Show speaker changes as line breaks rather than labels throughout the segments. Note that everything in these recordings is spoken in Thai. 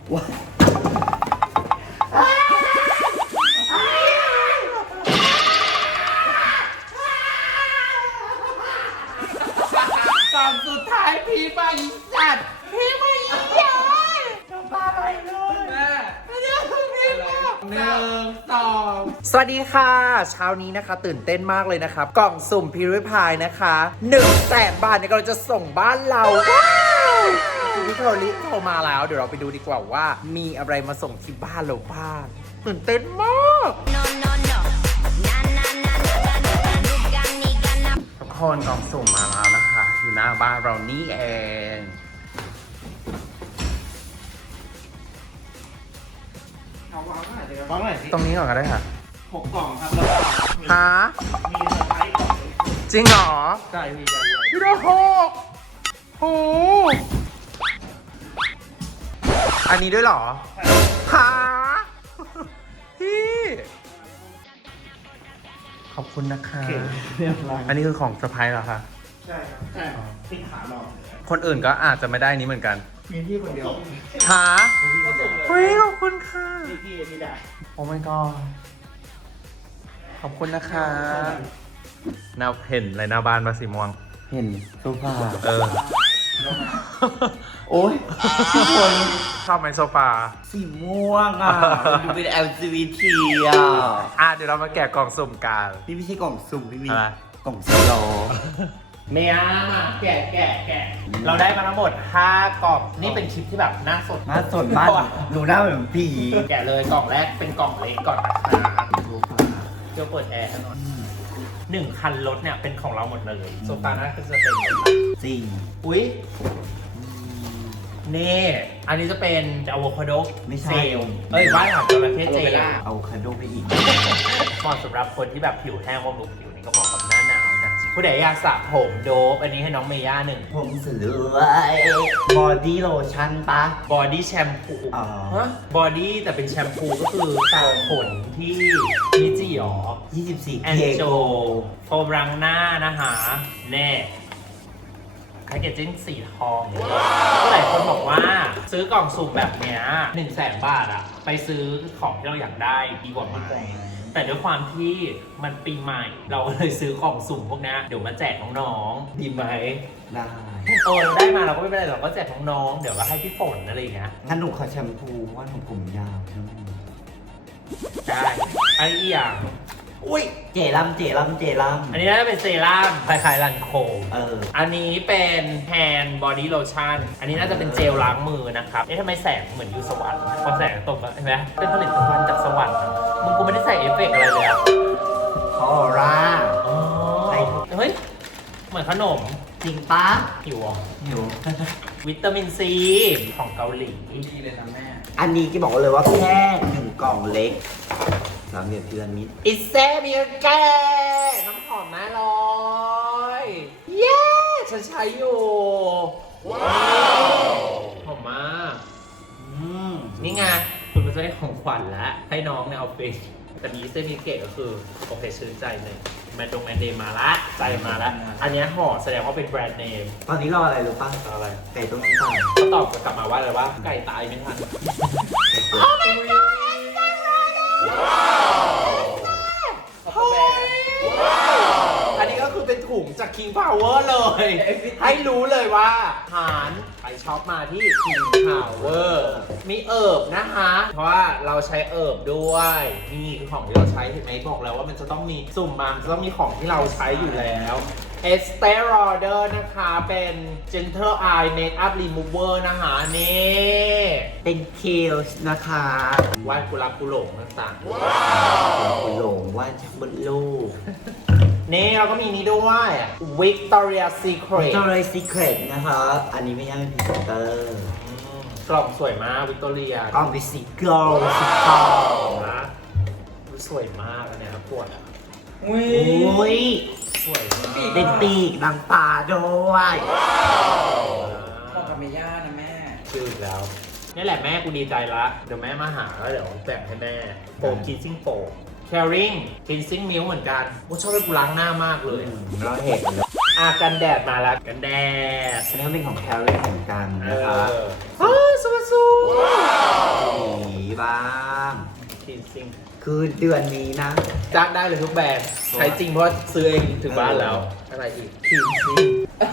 ตอนสุดท้ายพี่มาอีสัตว์พี่มาอีเยอะจะมาอะไรเลยแม่พี่1 2 สวัสดีค่ะเช้านี้นะคะตื่นเต้นมากเลยนะครับกล่องสุ่มพิริพายนะคะ100,000 บาทเนี่ยเราจะส่งบ้านเราว้าวพี่โทรลิโทรมาแล้วเดี๋ยวเราไปดูดีกว่าว่ามีอะไรมาส่งที่บ้านเราบ้างตื่นเต้นมากทุกคนกล่องสุ่มมาแล้วนะคะอยู่หน้าบ้านเรานี่เองวางไหนตรงนี้ก่อนก็ได้ค่ะ
6 กล่องครับแล้วก็
ฮะ
มีเซอร์ไพรส์กล่อง
จริงเหรอ
ใช่พี่
พี่โดโหโหอันนี้ด้วยเหรอฮะพี่ขอบคุณนะคะอันนี้คือของเซอร์ไพรส์เหรอคะ
ใช่ครับใช่ติดขาหลอก
คนอื่นก็อาจจะไม่ได้นี้เหมือนกัน
มีพี่คนเดียว
ฮะเฮ้ยขอบคุณค่ะ
พี่ได้
โอ้ my god ขอบคุณนะคะน่าเห็นอะไรหน้าบ้านมาสีม่วง
เห็นโซฟา
โอ้ย
ทุกคน
ชอบไหมโซฟา
สีม่วงดูเป็น LGBT
เดี๋ยวเรามาแกะกล่องสุ่มกัน
นี่ไม่ใช่กล่องสุ่มพี่มี
อะไร
กล่องสีโล
เมียมาแกะเราได้มาทั้งหมด5 กล่องนี่เป็นคลิปที่แบบน่าสด
มาสดมากหนูหน้าเหมือนผี
แกะเลยกล่องแรกเป็นกล่องเล็กก่อนนะคะเดี๋ยวเปิดแอร์ให้หน่อย1 คันรถเนี่ยเป็นของเราหมดเลยโซฟาน่าจะเป็น
จริง
อุ๊ยนี่อันนี้จะเป็นอะโวคาโดเจลบ้านหลังจระเข้เจล
เอาคาโดไปอีก
เหมาะสำหรับคนที่แบบผิวแห้งบำรุงผิวนี่ก็เหมาะกับหน้าหนาวนะผู้ใดอยากสระผมโดบอันนี้ให้น้องเมย่า1
ผมสวยบอดี้โลชั่นปะ
บอดี้แชมพูบอดี้แต่เป็นแชมพูก็คือสระขนที่มิจิหรอ
24
แอนโจโฟมรังหน้านะคะแน่แพคเกจจิ้งสีทองหลายคนบอกว่าซื้อกล่องสุ่มแบบเนี้ย100,000 บาทอะไปซื้อของที่เราอยากได้ดีกว่าไหมแต่ด้วยความที่มันปีใหม่เราเลยซื้อกล่องสุ่มพวกนี้เดี๋ยวมาแจกน้องๆดีไหม
ได้
เราได้มาเราก็ไม่เป็นไรเราก็แจกน้องๆเดี๋ยวก็ให้พี่ฝนอะไรอย่างเงี้ย
งั้นหนูขอแชมพูว่าหนูผมยาว
ได้อันนี้อย่าง
อุ้ยเจลัม
อันนี้น่าจะเป็นเซรั่มคล้ายๆลันโคอันนี้เป็นแฮนด์บอดี้โลชั่นอันนี้น่าจะเป็นเจลล้างมือนะครับทำไมแสงเหมือนอยู่สวรรค์พอแสงตกเห็นไหมเป็นผลิตภัณฑ์จากสวรรค์มึงกูไม่ได้ใส่เอฟเฟกต์อะไรเลยอะ
ออร่า
เฮ้ยเหมือนขนม
จริงปะ
หิว
หิว
วิตามินซีของเกาหลี
ดีเลยนะแม่
อันนี้ก็บอกเลยว่าแค่1 กล่องเล็ก3 เหลี่ยมพีระมิด
อิเซมิเกะน้ำหอมน่าลอยเย้ฉันใช้อยู่ว้าวหอมมากนี่ไงคุณจะได้ของขวัญแล้วให้น้องในออฟฟิศแต่มีอิเซมิเกะก็คือโอเคชื่นใจหนึ่งแมนเนมมาละใจมาละอันนี้ห่อแสดงว่าเป็นแบรนด์เนม
ตอนนี้เราอะไรรู้ป่ะ
อะไร
ไก่ต้มน้ำตาล
เขาตอบกลับมาว่าอะไรวะไก่ตายไม่ทันโอ้ my god อันนี้ก็คือเป็นถุงจาก King Power เลยให้รู้เลยว่าหารไปช็อปมาที่ King Power มีเอิบนะคะเพราะว่าเราใช้เอิบด้วยนี่คือของที่เราใช้เห็นไหมบอกแล้วว่ามันจะต้องมีสุ่มมาจะต้องมีของที่เราใช้อยู่แล้ว Estee Lauder นะคะเป็น Gentle Eye Makeup Remover นะคะนี่
เป็นเคลส์นะคะ
วาดกุหลาบกุหลงต่างๆ
กุหลงวาดบนลูก
นี่เราก็มีนี้ด้วย Victoria Secret
Victoria Secret นะคะอันนี้ไม่ใช่เป็นพรีเซนเตอร์
กล่องสวยมาก Victoria
กล่องเป็นสีเกิร์ลสีทอง
นะสวยมากอันนี้ครับปวด
อุ้ย
สวยมาก
เป็นปีกนางป่าด้วย
บอกกับเมย่านะแม่
ชื่อแล้วนี่แหละแม่กูดีใจละเดี๋ยวแม่มาหาแล้วเดี๋ยวแบ่งให้แม่โฟมคิสซิ่งโฟมCaring Cleansing Milk เหมือนกันกูชอบให้กูล้างหน้ามากเลย
เราเห็นแล้ว
กันแดดมาแล้วกันแดด
อันนี้เป็นของ Caring เหมือนกันนะคะ
สวัสดีซิ่ง
คือเดือนนี้นะ
จ้างได้เลยทุกแบรนด์ใช้จริงเพราะซื้อเองถึงบ้านแล้ว อะไรอีกครีมซิ่ง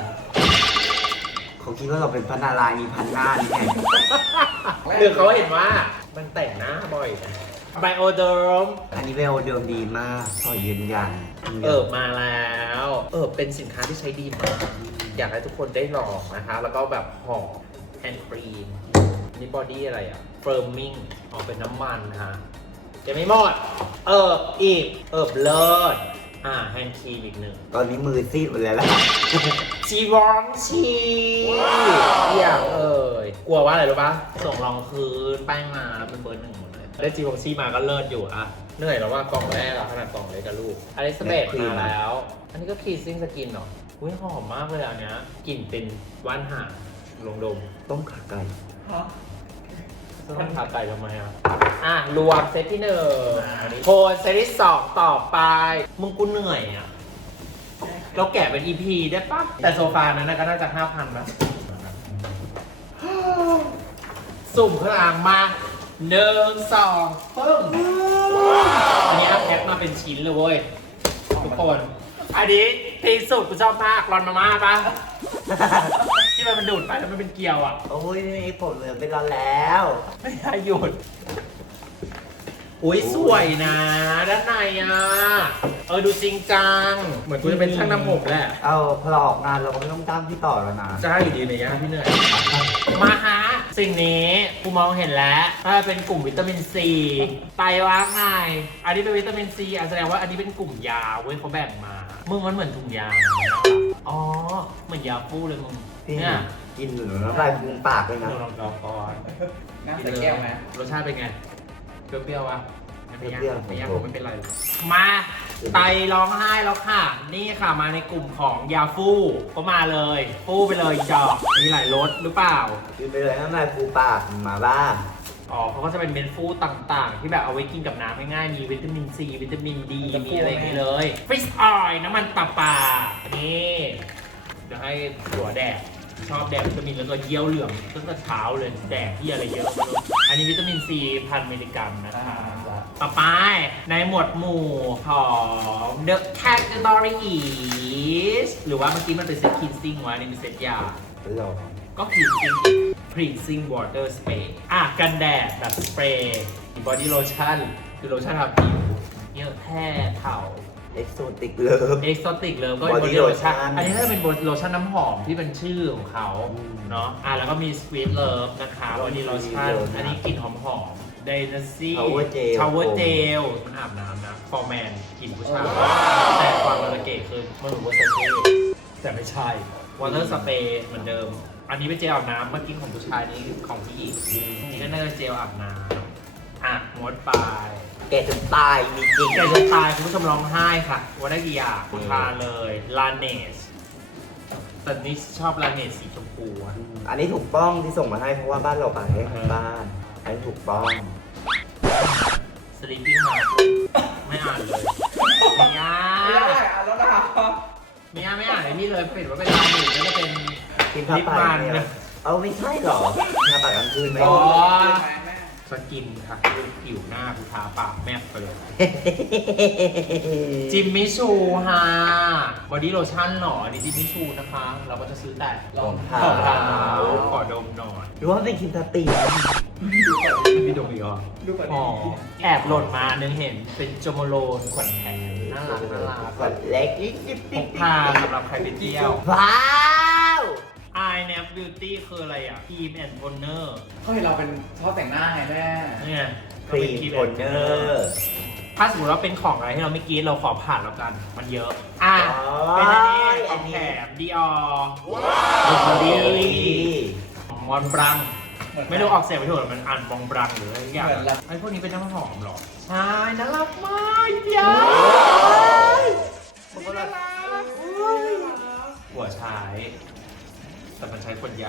เขาคิดว่าเราเป็นพนาลายมีพันหน้านี่ไง
หรือเขาเห็นว่ามันแต่งหน้าบ่อยไบโอเดิม
อันนี้เวลเดิมดีมากขอยืนยัน
มาแล้วเป็นสินค้าที่ใช้ดีมาก อยากให้ทุกคนได้ลองนะคะ แล้วก็แบบหอมแฮนด์ครีมนี่บอดี้อะไรอ่ะเฟิร์มมิ่งเป็นน้ำมันนะคะยังไม่หมดอีกเลิศแฮนด์ครีมอีกหนึ่ง
ตอนนี้มือซีดหมดแล้วล่ะ
จีวองชีอย่างกลัวว่าอะไรรู้ปะส่งรองคืนแป้งมาแล้วเป็นเบอร์ 1หมดเลยได้จีวองชีมาก็เลิศอยู่อะเหนื่อยแล้วว่ากล่องแรกอะขนาดกล่องเล็กกับลูกอลิซาเบธมาแล้ว อันนี้ก็คีซิ่งสกินเหรออุ้ยหอมมากเลยอันเนี้ยกลิ่นเป็นว่านหางลงดม
ต้มขาไก่
ต้องทาไก่ทำไมรวมเซตที่1อันนี้โคนเซตที่2ต่อไปมึงกูเหนื่อยอะเราแกะเป็น EP ได้ปะแต่โซฟานั้นก็น่าจะ 5,000 นะ สุ่มเครื่องรางมา1 2 ปึ้งอันนี้แพ็คมาเป็นชิ้นเลยเว้ย ทุกคน อันนี้ทีสุดกูชอบมากรอนมาม่าปะ ที่มันดูดไปแล้วมันเป็นเกลียวอ่ะ
โอ้ยนี่ผมเหลือไปรอนแล้ว
ไม่ได้หยุด อุ้ยสวยนะด้านในดูจริงจัง เหมือนกูจะเป็นช่างน้ำผมแหละ
เอาพอเราออกงานเราก็ไม่ต้องจ้างพี่ต่อแล้วนะ
จะให้อยู่ดีในย่าพี่เหนื่อยมาฮะสิ่งนี้กูมองเห็นแล้วถ้าเป็นกลุ่มวิตามินซีไตว่าไงอันนี้เป็นวิตามินซีแสดงว่าอันนี้เป็นกลุ่มยาเว้ยเขาแบ่งมามึงมันเหมือนถุงยาอ๋อเหมือนยาฟูเลยมึง
พี่
เนี่ย
กินหรือน้ำลายฟูมปากเลยนะ
ลองก่อน
น้ำใส่แก้วไหม
รสชาติเป็นไงเปรี้ยวๆวะไม่ยากคงไม่เป็นไรมาไตร้องไห้แล้วค่ะนี่ค่ะมาในกลุ่มของยาฟูก็มาเลยฟูไปเลยจอกมีหลายรสหรือเปล่า
กินไปเลยน้ำลายฟูมปากมาบ้าง
เขาก็จะเป็นเมนฟูต่างๆ ที่แบบเอาไว้กินกับน้ำง่ายๆมีวิตามินซีวิตามินดีมีอะไรอย่างนี้เลยฟิชออยล์น้ำมันปลานี่เดี๋ยวให้หัวแดกชอบแดกวิตามินแล้วก็เยี่ยวเหลืองตั้งแต่เช้าเลยแดกที่อะไรเยอะไม่รู้อันนี้วิตามินซี1,000 มิลลิกรัมนะคะต่อไปในหมวดหมู่ของ The Category is หรือว่าเมื่อกี้มันเป็นเซต cleansing วะนี่เป็นเซตยา
หรอ
ก็ cleansing water spray กันแดดแบบสเปรย์ body lotion คือโลชั่นทาผิวเยอะแท้เผา
เอ็กโซติกเลิฟ
exotic เลยก็
Body
body lotion
lotion
อันนี้น่าจะเป็นโลชั่นน้ำหอมที่เป็นชื่อของเขา เนาะแล้วก็มี sweet love นะคะ body lotion อันนี้กลิ่นหอมๆ Dynasty shower gel มันอาบน้ำนะ for man กลิ่นผู้ชายแต่ความระเกะคือมันเหมือนวอเตอร์สเปรย์แต่ไม่ใช่ water spray เหมือนเดิม อันนี้เป็นเจลอาบน้ำเมื่อกี้ของผู้ชายนี่ของผู้หญิงนี่ก็น่าจะเจลอาบน้ำงดไป
แกจนตายมีจริง
แกจะตายคุณผู้ชมร้องไห้ค่ะว่าได้กี่อย่างคุณทานเลยลาเนสแต่นี่ชอบลาเนสสีชมพูอะ
อันนี้ถูกต้องที่ส่งมาให้เพราะว่าบ้านเราขายให้ทั้งบ้าน อันนี้ถูกต้อง
สลิปปิ้งมาไม่อ่านเลยไม่อ่า
ไม่ได้แล้วนะ
ไม่อ่านเลยพี่เลยเปลี่ยนว่าเป็นลาเนสแล้วก็เป็น
กินทา
ลิป
ปา
มั
ก
น
เนี่ย
นะ
เอาไม่ใช่หรอทาปากกลางคืนไหม
อ๋อ
แม่
สกินค่ะคือผิวหน้าคุณทาปากแมบไปเลย จิมมี่ชูฮะบอดี้โลชั่นหรออันนี้จิมมี่ชูนะคะ เราก็จะซื้อแต่
รองเท้า
ขอดมหน่อย
หรือว่าเป็นคิมทาตี
พี่ดมอีกเหรอ
ดูก่อน
อ๋อแอบหล่นมาอันนึงเห็นเป็นโจโมโลนขวัญแขนน่ารัก
กดเล็ก
พกพาสำหรับใครไปเที่ยว
ว้าว
I n a p Beauty คืออะไรอ่ะ Cream and Toner
เขาเห็นเราเป็นชอบแต่งหน้าไงแม่
เนี่ย
ครีมโทนเนอร์
ถ้าสมมติว่าเป็นของอะไรที่เราไม่กินเราขอผ่านแล้วกัน มันเยอะ เป็นอันนี้ของแถม Dior
พอดี
มอนบรัง ไม่รู้ออกเสียงไม่ถูกหรอกมันอ่านบองบรังหรืออะไรอย่างเงี้ยไอ้พวกนี้เป็นน้ำหอมเหรอ ใช่ น่ารักมากพี่ยาน่ารักหัวใช้ แต่มันใช้คนใหญ่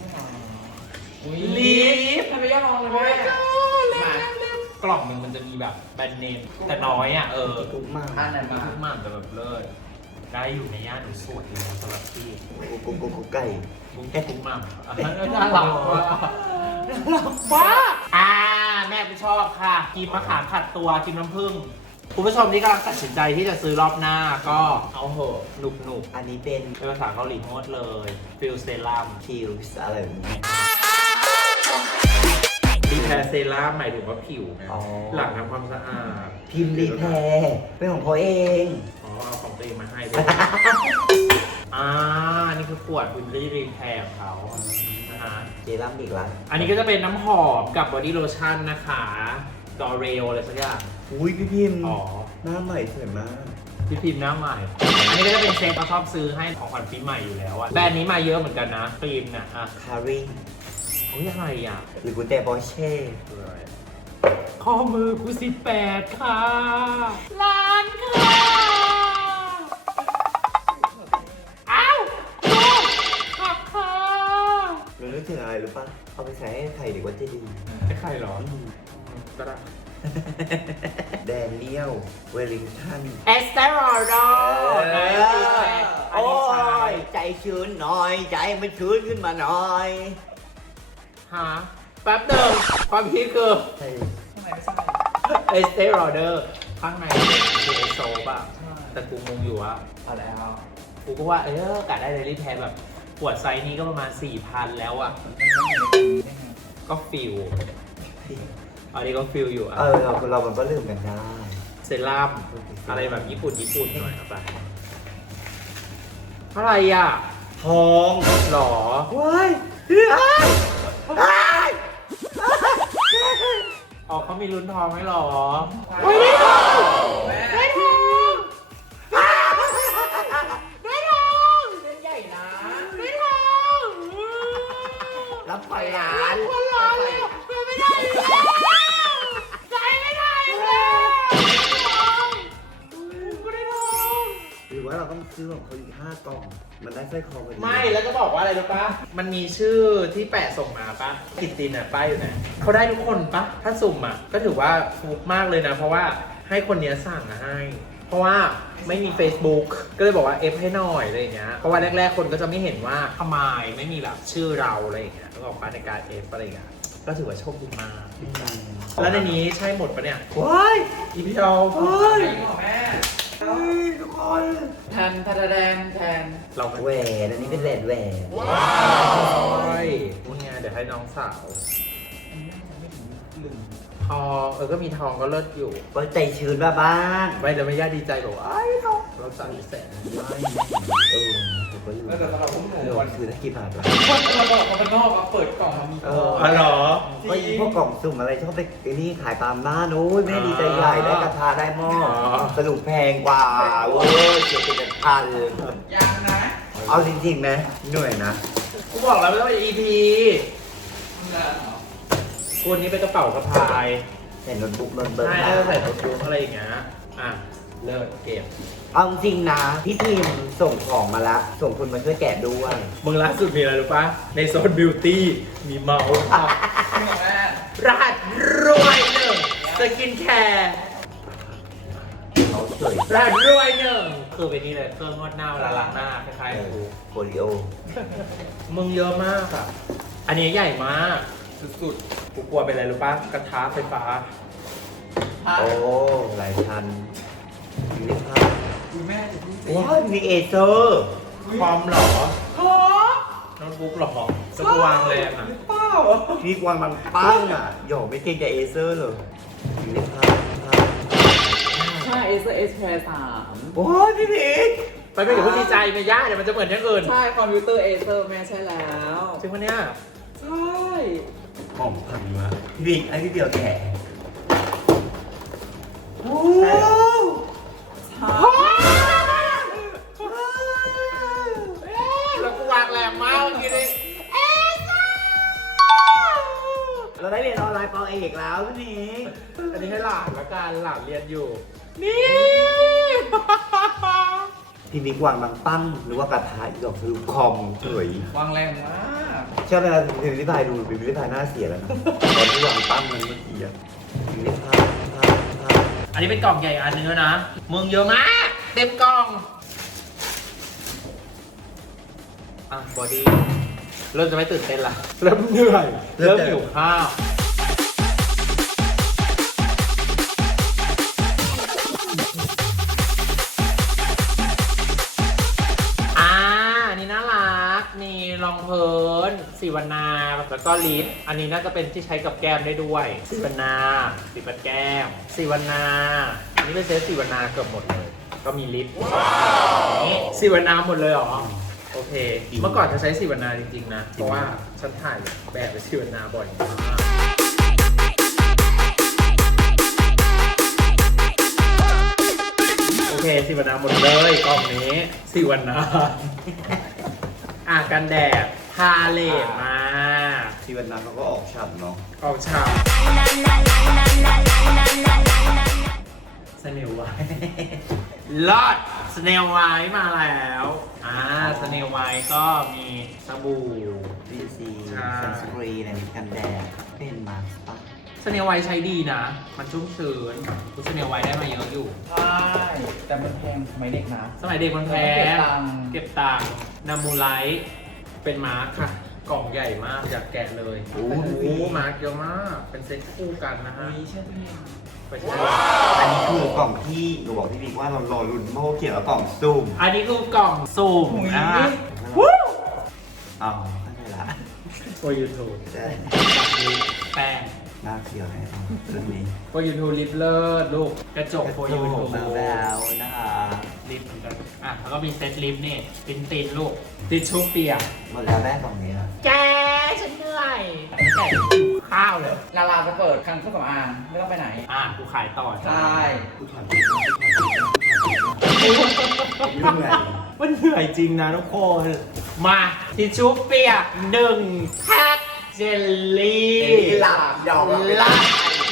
ลิฟ
ทำไมย่าลองเลยแม่มาก
ล่องหนึ่งมันจะมีแบบแบรนด์เนมแต่น้อยอ่ะ
ทุกมาก
อันไหน
มี
มา
ทุกหม่ำแต่แบบเลิศได้อยู่ในย่านหนูสวยเลยนะสำหรับพี่
กุ๊กไก่
บุ้งแค่ทุกหม่ำน่ารักมากน่ารักมากแม่กูไม่ชอบค่ะครีมมะขามขัดตัวครีมน้ำผึ้งคุณผู้ชมที่กำลังตัดสินใจที่จะซื้อรอบหน้าก็เอาเหอะหนุก
อันนี้เป็น
ๆเป็นภาษาเกาหลีหมดเลยฟิลเซรั่ม
คิวส์อะไรแบบนี้
รีแพร์เซรั่มหมายถึงว่าผิวไง
อ๋อ
หลังทำความสะอาด
พิมพ์รีแพร์เป็นของเขาเอง
อ๋อเอาของตัวเองมาให้ด้วย นี่คือขวดพิมพ์รีแพร์ของเขานะฮะ
เจลัมอีกแล้ว
อันนี้ก็จะเป็นน้ำหอมกับบอดี้โลชั่นนะคะดอเรลอะไรสักอย่าง
อุ้ยพี่พิมพ์
อ๋อ
หน้าใหม่สวยมาก
พี่พิมพ์หน้าใหม่ อันนี้ก็จะเป็นเซตเราชอบซื้อให้ของขวัญปีใหม่อยู่แล้วอะแบรนด์นี้มาเยอะเหมือนกันนะครีมเนี่ยอะ
คาริง
โอ้ยอะไรอ่ะ
หรือกุญแจปอร์เช่
ข้อมือกู18ค่ะล้านค่ะอ้าวลูกขับค่ะ
เรานึกถึงอะไรรู้ปะเอาไปใส่ให้ไข่ดีกว่าจะดี
ไอ้ใครหรอก็ได้
แดเนียล เวลลิงตัน
เอสเตอรอดอในฟีดแบ็กอัน
โอ้
นี้ใช้
ย ใจชื้นหน่อย ใจมันชื้นขึ้นมาหน่อย
หาแป๊บหนึ่งความคิดคือ
ใช่
ข้างในไม่ใช่
เอสเตอรอเดอร์ข้างในคือไอโซปอะแต่กูงงอยู่ว่า
เอาแล้ว
กูก็ว่ากะได้เดลี่แพร์แบบขวดไซส์นี้ก็ประมาณ 4,000 แล้วอะก็ฟิลอันนี้ก็ฟิลอยู่อะ
เรามันก็ลืมกันได้
เซรั่มอะไรแบบญี่ปุ่นหน่อยเอาไปอะไรอะ
ทอง
หรอ
ว้าย
อ๋อเขามีลุ้นทองไหมหรอ
เฮ้ย
แม่
แม่
ได้ทองได้ทอง
เส้นใหญ่นะ
ได้ทอง
รับไฟล้าน
คนร้อนเลยไม่ได้เลยใจไม่ได้เลยไม่ได้ทอง
หรือว่าเราต้องซื้อของเขาอีก5 กล่อง มันได้ไส้คอพอดี
ไม่แล้วจะบอกว่าอะไรรู้ปะมันมีชื่อที่แปะส่งมาปะกิตตินอ่ะป้ายอยู่ไหนเขาได้ทุกคนปะถ้าสุ่มอ่ะก็ถือว่าฟุกมากเลยนะ เพราะว่าให้คนเนี้ยสั่งมาให้ เพราะว่าไม่มี Facebook ก็เลยบอกว่าเอฟให้หน่อยอะไรอย่างเงี้ยเพราะว่าแรกๆคนก็จะไม่เห็นว่าทำไมไม่มีแบบชื่อเราอะไรอย่างเงี้ยต้องบอกว่าในการเอฟอะไรอย่างเงี้ยก็ถือว่าโชคดีมาก แล้วในนี้ใช่หมดปะเนี่ย
ว้าย
อีพีเอา
เฮ้ย
จริงเหรอแม่
เฮ้ยทุกคน
แทนแทน
เรา
แหวนอันนี้เป็นแหวนแหวน
ว้าวนี่ไงเดี๋ยวให้น้องสาว
อันนี้น่าจะไม่ถึง1
ทองก็มีทองก็เลิศอยู่
ก็ใจชื้นมาบ้าง
ไม่เดี๋ยวไม่ย่าดีใจบอกว่าไอ้ทองเราจ่าย100,000
ผมก็ลืม
แล้วแต่สำหรับพวกหนู
เดี๋ยว
วัน
คือถ้ากี่บาทวะ
เราบอกเขาเป็นนอกเอาเปิดกล่องมามีทอง
อ๋อเหรอ
ก็อีพวกกล่องสุ่มอะไรชอบไปไอ้นี่ขายตามบ้านโอ้ยแม่ดีใจใหญ่ได้กระทะได้หม้อ
อ๋อ
สรุปแพงกว่าโอ้ยเสียเป็นพัน
ยังนะ
เอาจริงๆไหมเหนื่อยนะ
กูบอกแล้วไม่ต้องเป็น EP
เหรอ
คุณนี้เป็นกระเป๋าสะพาย
ใส่โน้ตบุ๊กโน้ตเบิร์
ใช่ถ้าใส่โน้ตบุ๊กอะไรอย่างเงี้ยอ่ะเลิกเก็บ
เอาจริงนะพี่พิมพ์ส่งของมาละส่งคนมาช่วยแกะด้วย
มึงล่าสุดมีอะไรรู้ปะในโซนบิวตี้มีเมาส์ค่ะ
จริงเหรอแม่
รหัสรวยหนึ่งสกินแคร์
เขาสวย
รหัสรวยหนึ่งคือเป็นนี่เลยเครื่องนวดหน้าเวลาล้างหน้าคล้ายๆกู
โปลิโอ
มึงเยอะมากอ่ะ อันนี้ใหญ่มาก
สุด
กูกลัวเป็นอะไรรู้ปะกระทะไฟฟ้า
ๆอ่ะ
โอ้หลายพันนี่ครับ
คุณแม่จะพูดสิ
ว้าวมีเอเซอร์
คอมเหรอ
ฮะ
โน้ตบุ๊กเหรอจะกูวางแรงอ่ะ
หรือเปล่า
นี่วางมันปั้งอ่ะหยอกไม่เก่งกับเอเซอร์เลยนี่ครับ
ใช่เอสแพร์3
โอ้ยพี่พีท
ไปไม่เดี๋ยวพูดดีใจไม่ยากเดี๋ยวมันจะเหมือนอย่างอื่น
ใช่คอมพิวเตอร์เอเซอร์แม่ใช่แล้ว
จริงปะเนี่ย
ใช่
หอมพันมาพี่พีทไอ้พี่เดียวแกะโอ้
ใช่
แล้วกูวางแรงมากเมื่อกี้นี้
เราได้เรียนออนไลน์ปอเอกแล้วพี่พีท
อันนี้ให้หลานละกันหลานเรียนอยู่ นี่
พี่มิกวางบางปั้งหรือว่ากระทะอีกดอกสรุปคอมเฉยว
างแรงมาก
ชอบเวลาพิมพ์ริพายดูพิมพ์ริพายหน้าเสียแล้วนะตอนที่วางปั้งมันเมื่อกี้อะพิมพ์ริพาย
อันนี้เป็นกล่องใหญ่อันนึงแล้วนะ มึงเยอะมาก เต็มกล่อง อ่ะ บอดี้ เริ่มจะไม่ตื่นเต้นละ เริ่มเหนื่อย เริ่มหิวข้าวสีวนาแล้วก็ลิปอันนี้น่าจะเป็นที่ใช้กับแก้มได้ด้วยสีวนาสีปัดแก้มสีวนาอันนี้เป็นเซตสีวนาเกือบหมดเลยก็มีลิปนี่สีวนาหมดเลยเหรอโอเคเมื่อก่อนจะใช้สีวนาจริงๆนะเพราะว่าฉันถ่ายแบบเป็นสีวนาบ่อยมากโอเคสีวนาหมดเลยกล่องนี้สีวนากันแดดพาเลตมา
ที่วันนั้นเขาก็ออกฉ่ำเนาะ
ออกฉากสเนลไวท์ลอดสเนลไวท์มาแล้วสเนลไวท์ก็มีสบู่
วีซี
ใช่
ซันสกรีนมีกันแดดเป็นมาสปะ
สเนลไวท์ใช้ดีนะ มันชุ่มชื้นคุณสเนลไวท์ได้มาเยอะอยู่
ใช่แต่มันแพงสมัยเด็กนะ
สมัยเด็กมันแพ
เก็บ
ง
ตังค์
เก็บตังค์นามูไลท์เป็นมาร์คค่ะ กล่องใหญ่มากอยากแกะเลย โอ้โหมาร์คเยอะมาก เป็นเซ็ตคู่กันนะฮะ
มีเชื่อตัวเอง
ไปใช้
อันนี้คือกล่องที่หนูบอกพี่บิ๊กว่าเรารอลุ้นเพราะเขาเขียนว่ากล่องซุ่ม
อันนี้คือกล่องสุ่มนะฮะ
อ๋อเข้าใจละ
โปรยูทูบ
ใช่
แป้ง
หน้าเขียวให้เอาเรื่องนี้
โปรยูทูลิปเลิศลูกกระจกโปรยูทู
มาแล้วนะคะ
ลิปเหมือนกันแล้วก็มีเซตลิปนี่ตินลูกทิชชู่เปียก
หมดแล้วแม่กล่องนี้นะ
แกฉันเหนื่อยแต่แกข้าวเลย
ลาลาจะเปิดคลังเครื่องสำอางไม่ต้องไปไหน
กูขายต่อ
ใช่
ผู้ผ่านยุ่งไง
มันเหนื่อยจริงนะทุกคน มาทิชชู่เปียก1แพ็คเจลลี่
หลับยอม
ลับ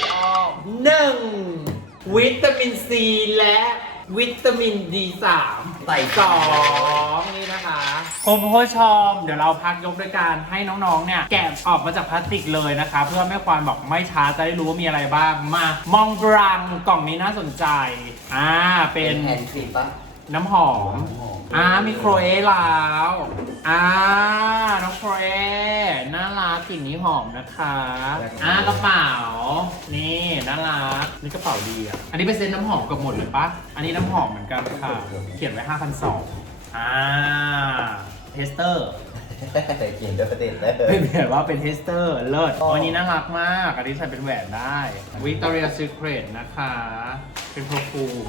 1วิตามินซีและวิตามิน D3
ใส่
2นี่นะคะคุณผู้ชมเดี๋ยวเราพักยกด้วยการให้น้องๆเนี่ยแกะออกมาจากพลาสติกเลยนะคะ เพื่อไม่ความบอกไม่ช้าจะได้รู้ว่ามีอะไรบ้างมามองบรังกล่องนี้น่าสนใจเป็น
แฮนด์ครีมปะ
น้ำหอมมีโครเอแล้วน้องโครเอน่ารักกลิ่นนี้หอมนะคะกระเป๋านี่น่ารักนี่กระเป๋าดีอันนี้เป็นเซ็ตน้ำหอมกับหมดเลยปะอันนี้น้ำหอมเหมือนกันค่ะเขียนไว้ 5,200เทสเตอร์
เขียนด้วยประเด็นเลย
ไม่เขียนว่าเป็นเทสเตอร์เลิศวันนี้น่ารักมากอันนี้ใส่เป็นแหวนได้ Victoria's Secret นะคะเป็นโปรฟูม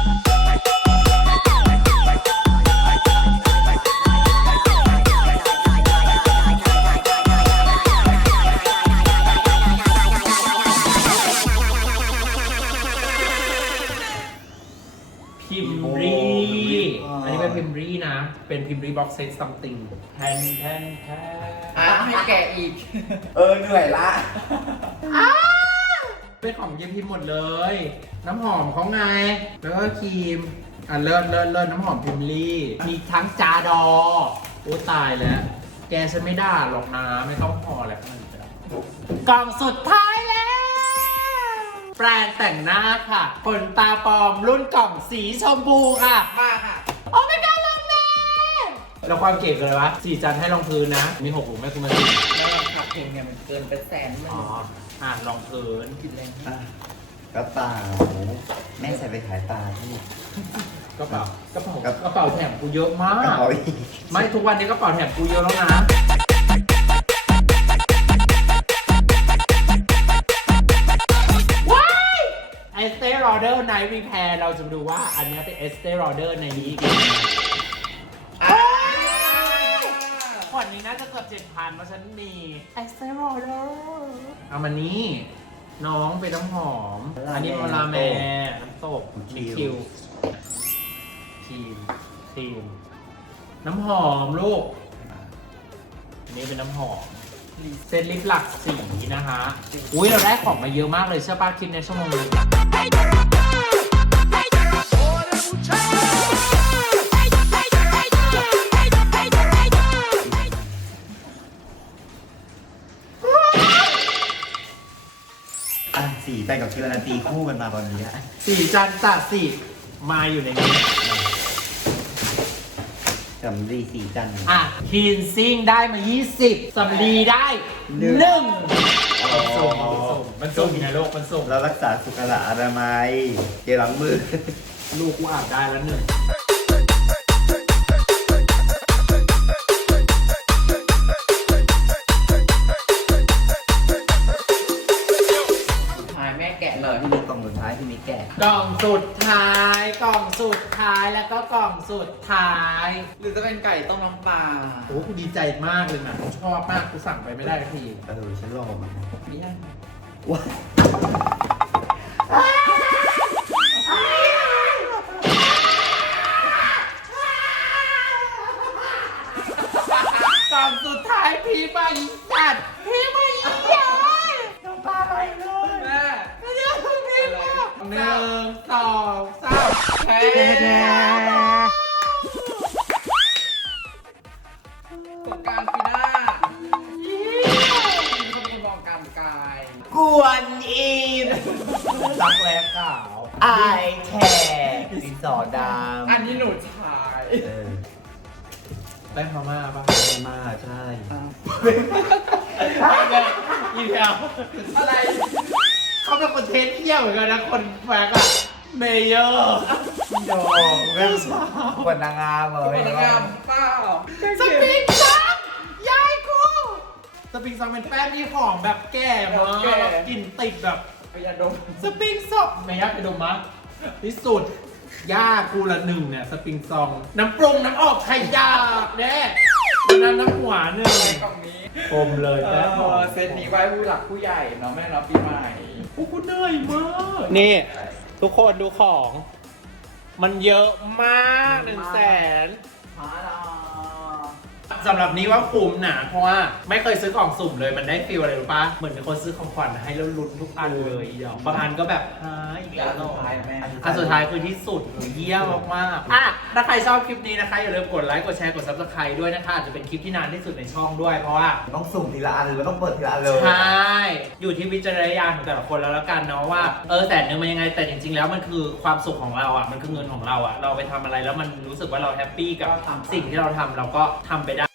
พิมรีอันนี้เป็นพิมรีนะ เป็นพิมรีบ็อกเซตซัมติงแทน
ให้แกะอีก
เหนื่อยละ
เป็นของเย็นพิมหมดเลย น้ำหอมเขาไง แล้วก็ครีมเลิศน้ำหอมพิมรีมีทั้งจาดอโอ้ตายแล้ว แกฉันไม่ด่าหรอกนะ ไม่ต้องพอแล้วกล่องสุดท้ายแล้ว แปรงแต่งหน้าค่ะขนตาปลอมรุ่นกล่องสีชมพูค่ะ
มาค่ะ
โอ้ไม่กล้าลองแม่แล้วความเก๋กันเลยวะ4 จานให้รองพื้นนะ มี6 หลุมแม่คุณมาสิ
แล้วขับเพลงเนี่ยมันเกินเป็นแสนเลย
รองพื้น
กินแรง
กระเป๋าแม่ใส่ไปขายตาที่
กระเป๋าแถมกูเยอะมาก
กระเป๋าอีก
ไม่ทุกวันนี้กระเป๋าแถมกูเยอะแล้วนะเอสเตอร์รอเดอร์ไนท์รีแพร์เราจะดูว่าอันนี้เป็นเอสเตอร์รอเดอร์ในนี้ขวดนี้น่าจะเกือบ 7,000 เพราะฉันมีเอสเตอร์รอเดอร์เอามานี้น้องเป็นน้ำหอม อันนี้โมลาแมน้ำตกมีคิวครีมน้ำหอมลูกอันนี้เป็นน้ำหอมเซตลิปหลักสีนะคะอุ้ยเราได้ของมาเยอะมากเลยเชื่อป้าคลิปในชั่วโมงนึง
สีแต่งกับคิวนาตีคู่กันมาตอนนี้
สีจันตะสีมาอยู่ในนี้
สำลีสีจันทร์
คีนซิ่งได้มา 20สำลีได้1มันสุ่มไงโลกมันสุ่ม
เรารักษาสุขอนามัยเจลล้างมือ
ลูกกูอาบได้แล้ว1
มีแกะ
กล่องสุดท้ายกล่องสุดท้ายแล้วก็กล่องสุดท้าย
หรือจะเป็นไก่ต้มน้ำปลา
โอ้กูดีใจมากเลยนะชอบมากกูสั่งไปไม่ได้ที
ฉันรอมัน
มียัง
ว้าก
ล่องสุดท้ายพี่มาอีสัตว์พี่มาอีเยอะน้ำตาไหลเลย
แม่
ไม่เยอะพี่มาหนึ่งสองสามแพ้
สงกรารปีหน้าเขาเป็นมองการกาย
กวนอิมตักแร้ขาว
ไอแคร์ดินสอดำ
อันนี้หนูชาย
แป้งมาม่าป่ะ
มากใช่
อีแพล
อะไร
เขาเป็นคนเทสเที่ยวเหมือนกันนะคนแฟกอะเมเยอร์
โยแม่กวนนางงามเหรอ
พนักงานเปล่า
สปริงซังยายกูสปริงซังเป็นแป้งที่หอมแบบแก่มากแล้วกลิ่นติดแบบ
พยาดม
สปริงซองไม่ยากไปดมมั้ยที่สุดย่ากูละหนึ่งเนี่ยสปริงซองน้ำปรุงน้ำออกไข่ยากแน่วันนั้นน้ำหัวหนึ่ง
อะไรกล่องนี้
อมเลยแป้งหอม
เซตนี้ไว้ผู้หลักผู้ใหญ่เนาะแม่เนาะปีใหม่
โอ้กูเหนื่อยมากนี่ทุกคนดูของ มันเยอะมาก100,000
ฮาลา
สำหรับนี้ว่าคุ้มนะเพราะว่าไม่เคยซื้อกล่องสุ่มเลยมันได้ฟีลอะไรรู้ปะเหมือนเป็นคนซื้อของขวัญให้แล้วลุ้นทุกอันเลยอีดอกบางอันก็แบบหาอีก
แล้
แล้ว ว
สุดท้ายนะแม่
อันสุดท้ายคือที่สุดเยี่ยมมากๆถ้าใครชอบคลิปนี้นะคะอย่าลืมกดไลค์กดแชร์กด Subscribe ด้วยนะคะอาจจะเป็นคลิปที่นานที่สุดในช่องด้วยเพราะว่า
ต้องสุ่มทีละอันหรือว่าต้องเปิดทีละอันเลย
ใช่ อยู่ที่วิจารณญาณของแต่ละคนแล้วกันเนาะว่า100,000มันยังไงแต่จริงๆแล้วมันคือความสุขของเราอ่ะมันคือเงินของเราอ่ะเราไปทำอะไรแล้วมันรู้สึกว่าเราแฮปปี้กับสิ่งที่เราทำเราก็ทำไปได้